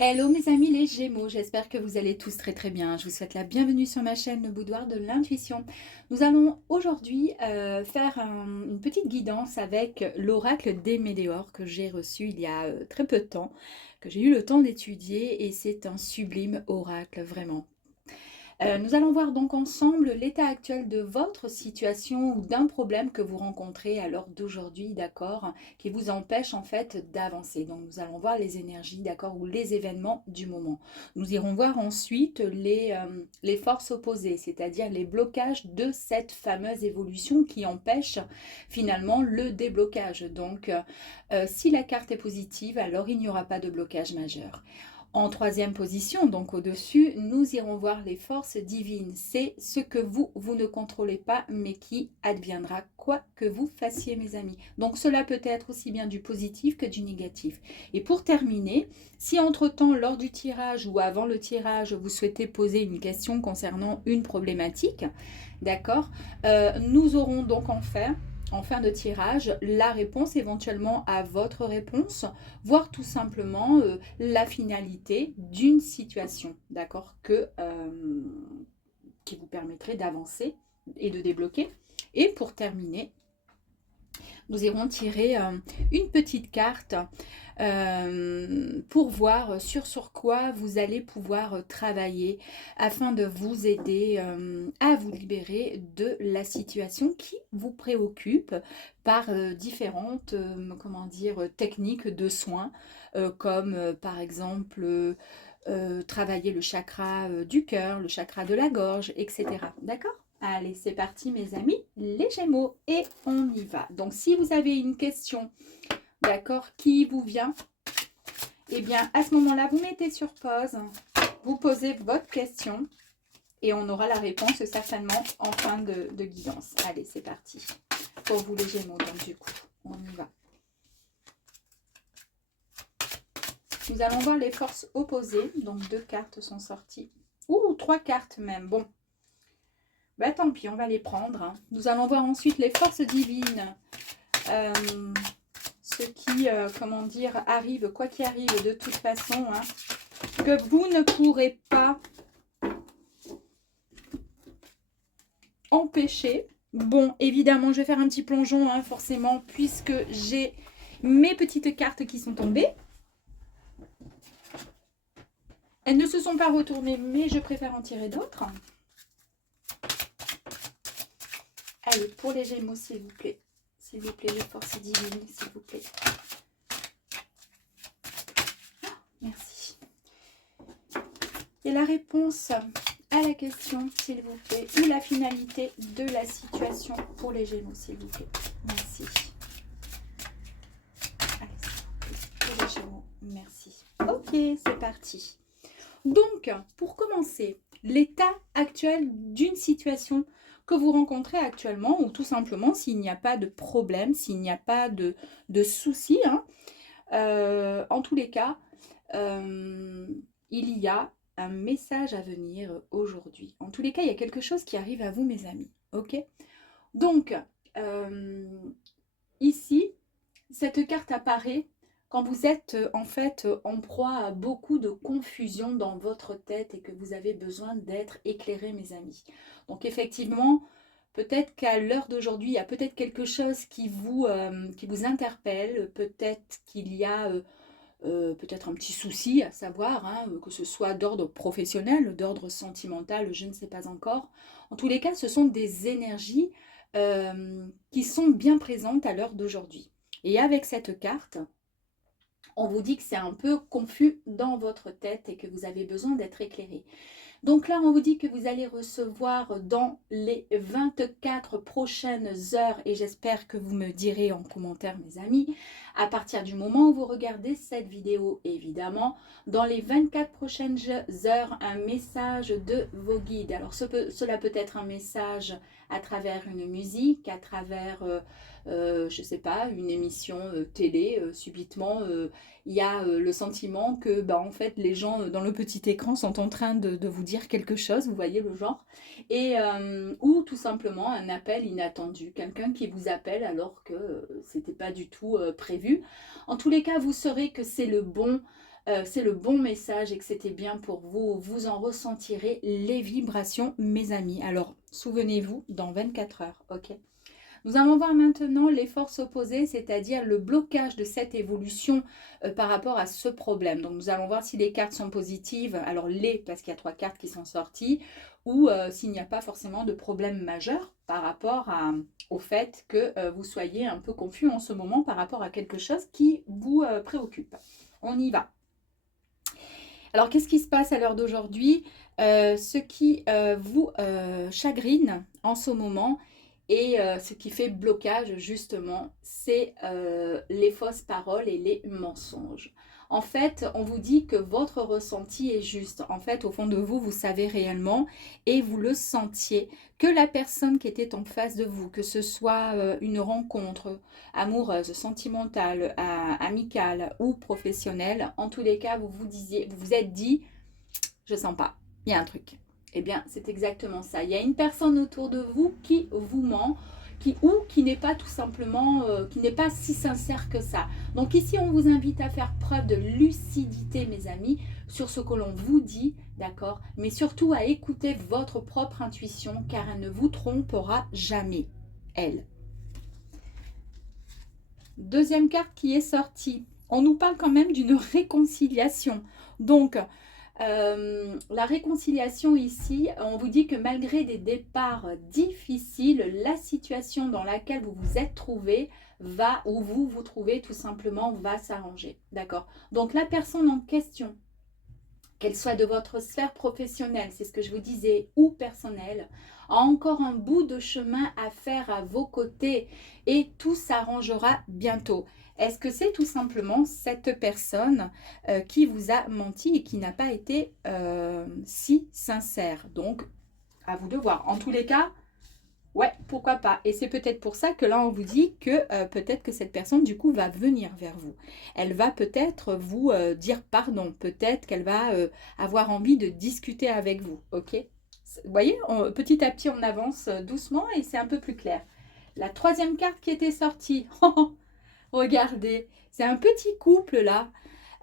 Hello mes amis les Gémeaux, j'espère que vous allez tous très très bien. Je vous souhaite la bienvenue sur ma chaîne Le Boudoir de l'Intuition. Nous allons aujourd'hui faire une petite guidance avec l'oracle des Météores que j'ai reçu il y a très peu de temps, que j'ai eu le temps d'étudier et c'est un sublime oracle vraiment. Nous allons voir donc ensemble l'état actuel de votre situation ou d'un problème que vous rencontrez à l'heure d'aujourd'hui, d'accord, qui vous empêche en fait d'avancer. Donc nous allons voir les énergies, d'accord, ou les événements du moment. Nous irons voir ensuite les forces opposées, c'est-à-dire les blocages de cette fameuse évolution qui empêche finalement le déblocage. Donc si la carte est positive, alors il n'y aura pas de blocage majeur. En troisième position, donc au-dessus, nous irons voir les forces divines. C'est ce que vous ne contrôlez pas, mais qui adviendra quoi que vous fassiez, mes amis. Donc cela peut être aussi bien du positif que du négatif. Et pour terminer, si entre-temps, lors du tirage ou avant le tirage, vous souhaitez poser une question concernant une problématique, d'accord, nous aurons donc en fin de tirage, la réponse éventuellement à votre réponse, voire tout simplement la finalité d'une situation, d'accord, qui vous permettrait d'avancer et de débloquer. Et pour terminer, nous irons tirer une petite carte pour voir sur quoi vous allez pouvoir travailler afin de vous aider à vous libérer de la situation qui vous préoccupe par différentes comment dire, techniques de soins comme par exemple travailler le chakra du cœur, le chakra de la gorge, etc. D'accord? Allez, c'est parti mes amis, les Gémeaux, et on y va. Donc si vous avez une question, d'accord, qui vous vient, eh bien à ce moment-là, vous mettez sur pause, vous posez votre question et on aura la réponse certainement en fin de guidance. Allez, c'est parti. Pour vous les Gémeaux, donc du coup, on y va. Nous allons voir les forces opposées, donc 2 cartes sont sorties, ou 3 cartes même, bon. Bah tant pis, on va les prendre. Nous allons voir ensuite les forces divines. Ce qui, comment dire, arrive, quoi qu'il arrive de toute façon, hein, que vous ne pourrez pas empêcher. Bon, évidemment, je vais faire un petit plongeon, hein, forcément, puisque j'ai mes petites cartes qui sont tombées. Elles ne se sont pas retournées, mais je préfère en tirer d'autres. Allez, pour les Gémeaux, s'il vous plaît. S'il vous plaît, les forces divines, s'il vous plaît. Oh, merci. Et la réponse à la question, s'il vous plaît, ou la finalité de la situation pour les Gémeaux, s'il vous plaît. Merci. Allez, pour les Gémeaux, merci. Ok, c'est parti. Donc, pour commencer, l'état actuel d'une situation que vous rencontrez actuellement, ou tout simplement s'il n'y a pas de problème, s'il n'y a pas de soucis, hein, en tous les cas, il y a un message à venir aujourd'hui. En tous les cas, il y a quelque chose qui arrive à vous, mes amis. Ok? Donc, ici, cette carte apparaît quand vous êtes en fait en proie à beaucoup de confusion dans votre tête et que vous avez besoin d'être éclairé, mes amis. Donc effectivement, peut-être qu'à l'heure d'aujourd'hui, il y a peut-être quelque chose qui vous interpelle, peut-être qu'il y a peut-être un petit souci à savoir, hein, que ce soit d'ordre professionnel, d'ordre sentimental, je ne sais pas encore. En tous les cas, ce sont des énergies qui sont bien présentes à l'heure d'aujourd'hui. Et avec cette carte, on vous dit que c'est un peu confus dans votre tête et que vous avez besoin d'être éclairé. Donc là, on vous dit que vous allez recevoir dans les 24 prochaines heures, et j'espère que vous me direz en commentaire, mes amis, à partir du moment où vous regardez cette vidéo, évidemment, dans les 24 prochaines heures, un message de vos guides. Alors, cela peut être un message à travers une musique, à travers, je ne sais pas, une émission télé, subitement, il y a le sentiment que bah, en fait les gens dans le petit écran sont en train de vous dire quelque chose, vous voyez le genre, et ou tout simplement un appel inattendu, quelqu'un qui vous appelle alors que c'était pas du tout prévu. En tous les cas, vous saurez que c'est le bon c'est le bon message et que c'était bien pour vous. Vous en ressentirez les vibrations, mes amis. Alors, souvenez-vous, dans 24 heures, ok? Nous allons voir maintenant les forces opposées, c'est-à-dire le blocage de cette évolution par rapport à ce problème. Donc, nous allons voir si les cartes sont positives, alors parce qu'il y a 3 cartes qui sont sorties, ou s'il n'y a pas forcément de problème majeur par rapport au fait que vous soyez un peu confus en ce moment par rapport à quelque chose qui vous préoccupe. On y va. Alors, qu'est-ce qui se passe à l'heure d'aujourd'hui? Ce qui vous chagrine en ce moment et ce qui fait blocage, justement, c'est les fausses paroles et les mensonges. En fait, on vous dit que votre ressenti est juste. En fait, au fond de vous, vous savez réellement et vous le sentiez que la personne qui était en face de vous, que ce soit une rencontre amoureuse, sentimentale, amicale ou professionnelle, en tous les cas, vous vous êtes dit, je sens pas, il y a un truc. Eh bien, c'est exactement ça. Il y a une personne autour de vous qui vous ment, qui n'est pas tout simplement, qui n'est pas si sincère que ça. Donc ici, on vous invite à faire preuve de lucidité, mes amis, sur ce que l'on vous dit, d'accord? Mais surtout à écouter votre propre intuition, car elle ne vous trompera jamais, elle. Deuxième carte qui est sortie. On nous parle quand même d'une réconciliation. Donc, la réconciliation ici, on vous dit que malgré des départs difficiles, la situation dans laquelle vous vous êtes trouvé va, ou vous vous trouvez tout simplement, va s'arranger. D'accord? Donc, la personne en question, qu'elle soit de votre sphère professionnelle, c'est ce que je vous disais, ou personnelle, a encore un bout de chemin à faire à vos côtés et tout s'arrangera bientôt. Est-ce que c'est tout simplement cette personne qui vous a menti et qui n'a pas été si sincère? Donc, à vous de voir. En tous les cas, ouais, pourquoi pas. Et c'est peut-être pour ça que là, on vous dit que peut-être que cette personne, du coup, va venir vers vous. Elle va peut-être vous dire pardon. Peut-être qu'elle va avoir envie de discuter avec vous. Ok? Vous voyez, petit à petit, on avance doucement et c'est un peu plus clair. La troisième carte qui était sortie. Regardez, c'est un petit couple là.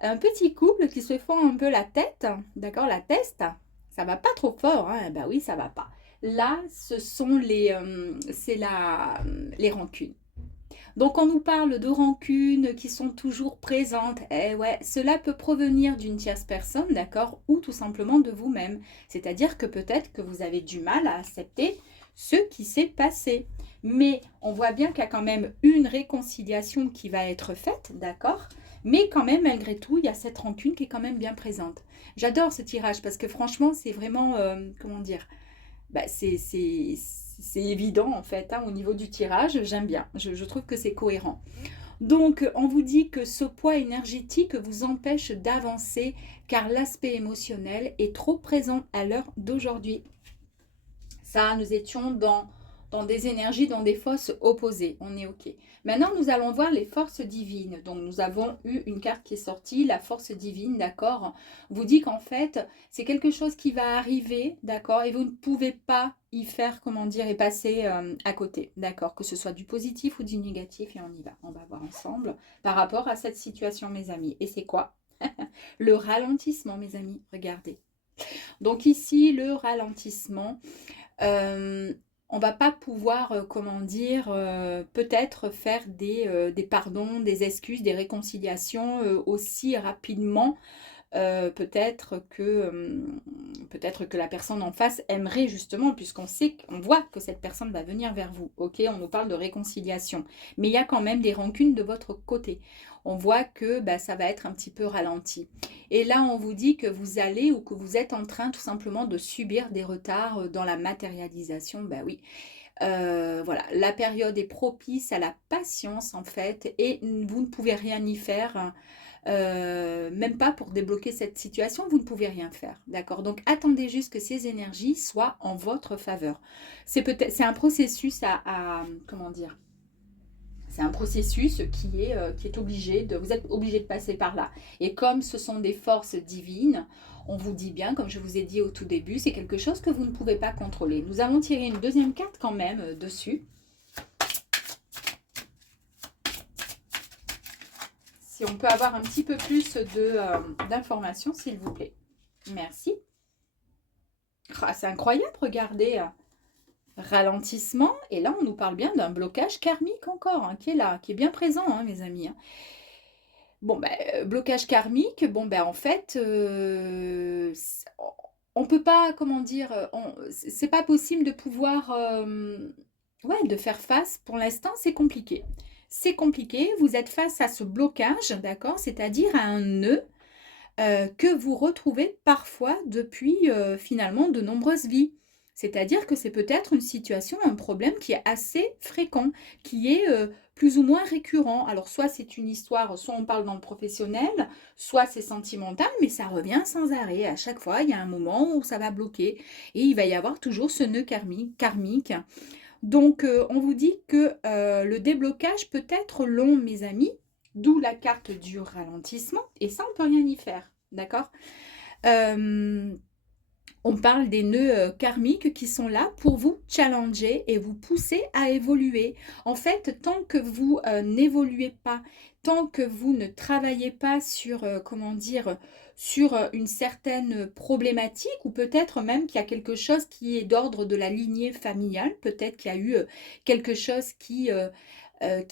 Un petit couple qui se font un peu la tête. D'accord? La teste. Ça va pas trop fort. Hein? Ben oui, ça va pas. Là, ce sont les rancunes. Donc, on nous parle de rancunes qui sont toujours présentes. Eh ouais, cela peut provenir d'une tierce personne, d'accord, ou tout simplement de vous-même. C'est-à-dire que peut-être que vous avez du mal à accepter ce qui s'est passé. Mais on voit bien qu'il y a quand même une réconciliation qui va être faite, d'accord? Mais quand même, malgré tout, il y a cette rancune qui est quand même bien présente. J'adore ce tirage parce que franchement, c'est vraiment, comment dire, bah, c'est évident en fait, hein, au niveau du tirage, j'aime bien, je trouve que c'est cohérent. Donc, on vous dit que ce poids énergétique vous empêche d'avancer car l'aspect émotionnel est trop présent à l'heure d'aujourd'hui. Ça, nous étions dans des énergies, dans des forces opposées. On est OK. Maintenant, nous allons voir les forces divines. Donc, nous avons eu une carte qui est sortie, la force divine, d'accord? Vous dit qu'en fait, c'est quelque chose qui va arriver, d'accord? Et vous ne pouvez pas y faire, comment dire, et passer à côté, d'accord? Que ce soit du positif ou du négatif, et on y va. On va voir ensemble par rapport à cette situation, mes amis. Et c'est quoi? Le ralentissement, mes amis. Regardez. Donc ici, le ralentissement... on va pas pouvoir, comment dire, peut-être faire des pardons, des excuses, des réconciliations aussi rapidement. Peut-être que la personne en face aimerait justement, puisqu'on sait, qu'on voit que cette personne va venir vers vous. Ok, on nous parle de réconciliation, mais il y a quand même des rancunes de votre côté. On voit que ça va être un petit peu ralenti. Et là, on vous dit que vous allez ou que vous êtes en train tout simplement de subir des retards dans la matérialisation. Bah oui. Voilà, la période est propice à la patience en fait et vous ne pouvez rien y faire. Même pas pour débloquer cette situation, vous ne pouvez rien faire, d'accord? Donc attendez juste que ces énergies soient en votre faveur. C'est un processus comment dire? C'est un processus qui est obligé vous êtes obligé de passer par là. Et comme ce sont des forces divines, on vous dit bien, comme je vous ai dit au tout début, c'est quelque chose que vous ne pouvez pas contrôler. Nous allons tirer une deuxième carte quand même dessus. Si on peut avoir un petit peu plus d'informations, s'il vous plaît. Merci. Ah, c'est incroyable, regardez. Ralentissement. Et là, on nous parle bien d'un blocage karmique encore, hein, qui est là, qui est bien présent, hein, mes amis. Hein. Bon, ben, blocage karmique, bon, ben, en fait, on peut pas, comment dire, c'est pas possible de pouvoir, ouais, de faire face. Pour l'instant, c'est compliqué. C'est compliqué, vous êtes face à ce blocage, d'accord? C'est-à-dire à un nœud que vous retrouvez parfois depuis finalement de nombreuses vies. C'est-à-dire que c'est peut-être une situation, un problème qui est assez fréquent, qui est plus ou moins récurrent. Alors soit c'est une histoire, soit on parle dans le professionnel, soit c'est sentimental, mais ça revient sans arrêt. À chaque fois, il y a un moment où ça va bloquer et il va y avoir toujours ce nœud karmique. Donc on vous dit que le déblocage peut être long, mes amis, d'où la carte du ralentissement, et ça, on ne peut rien y faire, d'accord? On parle des nœuds karmiques qui sont là pour vous challenger et vous pousser à évoluer. En fait, tant que vous n'évoluez pas, tant que vous ne travaillez pas sur, comment dire, sur une certaine problématique, ou peut-être même qu'il y a quelque chose qui est d'ordre de la lignée familiale, peut-être qu'il y a eu quelque chose qui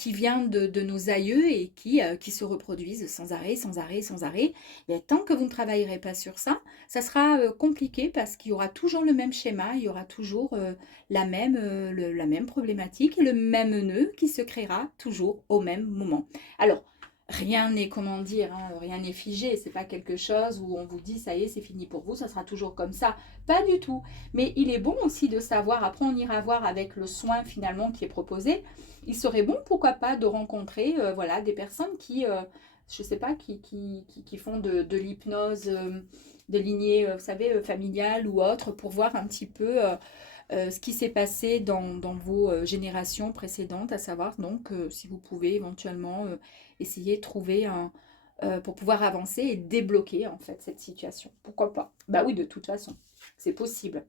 vient de nos aïeux et qui se reproduisent sans arrêt, sans arrêt, sans arrêt. Et tant que vous ne travaillerez pas sur ça, ça sera compliqué parce qu'il y aura toujours le même schéma, il y aura toujours la même problématique et le même nœud qui se créera toujours au même moment. Alors, rien n'est, comment dire, hein, rien n'est figé, c'est pas quelque chose où on vous dit ça y est, c'est fini pour vous, ça sera toujours comme ça. Pas du tout. Mais il est bon aussi de savoir, après on ira voir avec le soin finalement qui est proposé, il serait bon, pourquoi pas, de rencontrer voilà, des personnes qui, je sais pas, qui font de l'hypnose de lignée, vous savez, familiale ou autre, pour voir un petit peu ce qui s'est passé dans vos générations précédentes, à savoir donc si vous pouvez éventuellement essayer de trouver pour pouvoir avancer et débloquer en fait cette situation. Pourquoi pas? Bah oui, de toute façon, c'est possible.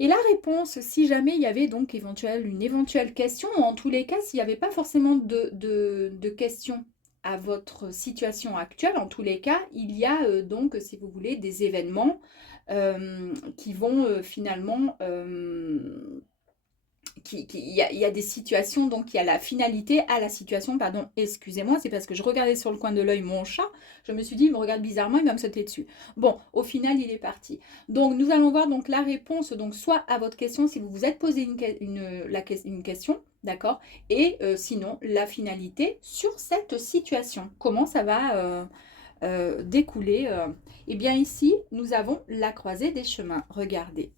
Et la réponse, si jamais il y avait donc une éventuelle question, ou en tous les cas, s'il n'y avait pas forcément de questions à votre situation actuelle, en tous les cas, il y a donc, si vous voulez, des événements qui vont finalement il y a des situations, donc il y a la finalité à la situation, pardon, excusez-moi, c'est parce que je regardais sur le coin de l'œil mon chat, je me suis dit, il me regarde bizarrement, il va me sauter dessus. Bon, au final, il est parti. Donc, nous allons voir donc la réponse, donc soit à votre question, si vous vous êtes posé une question, d'accord, et sinon, la finalité sur cette situation. Comment ça va découler Eh bien, ici, nous avons la croisée des chemins. Regardez.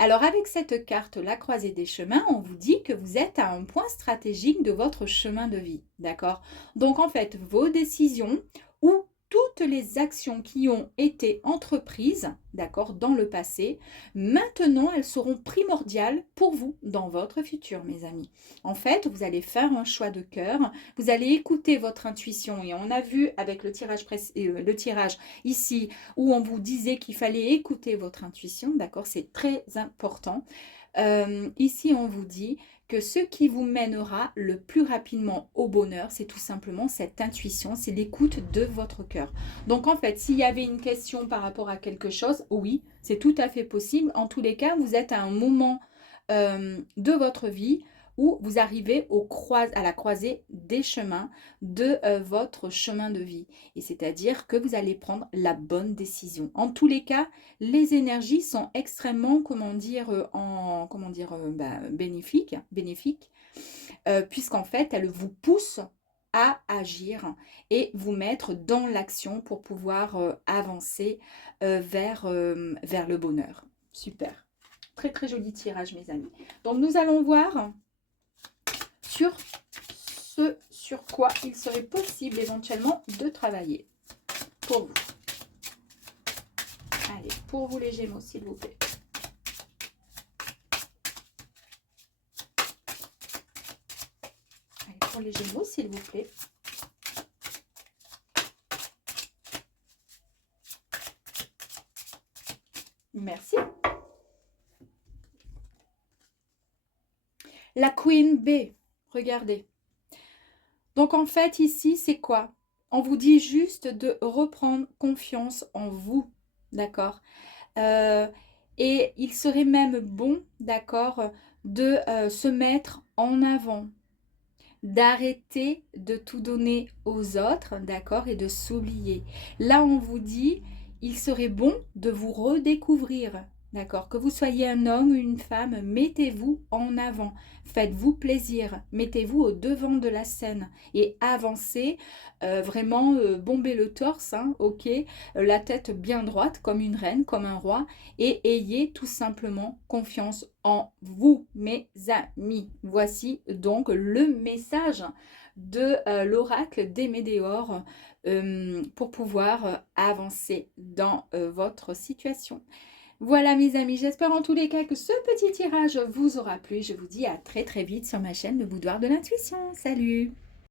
Alors avec cette carte, la croisée des chemins, on vous dit que vous êtes à un point stratégique de votre chemin de vie, d'accord? Donc en fait, vos décisions ou toutes les actions qui ont été entreprises, d'accord, dans le passé, maintenant elles seront primordiales pour vous dans votre futur, mes amis. En fait, vous allez faire un choix de cœur, vous allez écouter votre intuition et on a vu avec le tirage ici où on vous disait qu'il fallait écouter votre intuition, d'accord, c'est très important. Ici, on vous dit que ce qui vous mènera le plus rapidement au bonheur, c'est tout simplement cette intuition, c'est l'écoute de votre cœur. Donc en fait, s'il y avait une question par rapport à quelque chose, oui, c'est tout à fait possible. En tous les cas, vous êtes à un moment de votre vie où vous arrivez à la croisée des chemins de votre chemin de vie. Et c'est-à-dire que vous allez prendre la bonne décision. En tous les cas, les énergies sont extrêmement, bénéfiques, puisqu'en fait, elles vous poussent à agir et vous mettre dans l'action pour pouvoir avancer vers le bonheur. Super. Très très joli tirage, mes amis. Donc nous allons voir sur ce sur quoi il serait possible éventuellement de travailler pour vous. Allez, pour vous les Gémeaux, s'il vous plaît. Allez, pour les Gémeaux, s'il vous plaît. Merci. La Queen B, regardez. Donc en fait, ici, c'est quoi? On vous dit juste de reprendre confiance en vous, d'accord? Euh, et il serait même bon, d'accord, de se mettre en avant, d'arrêter de tout donner aux autres, d'accord, et de s'oublier. Là, on vous dit, il serait bon de vous redécouvrir, d'accord, que vous soyez un homme ou une femme, mettez-vous en avant, faites-vous plaisir, mettez-vous au devant de la scène et avancez, vraiment bombez le torse, hein, ok, la tête bien droite comme une reine, comme un roi, et ayez tout simplement confiance en vous, mes amis. Voici donc le message de l'oracle des Médéors pour pouvoir avancer dans votre situation. Voilà mes amis, j'espère en tous les cas que ce petit tirage vous aura plu. Je vous dis à très très vite sur ma chaîne Le Boudoir de l'Intuition. Salut!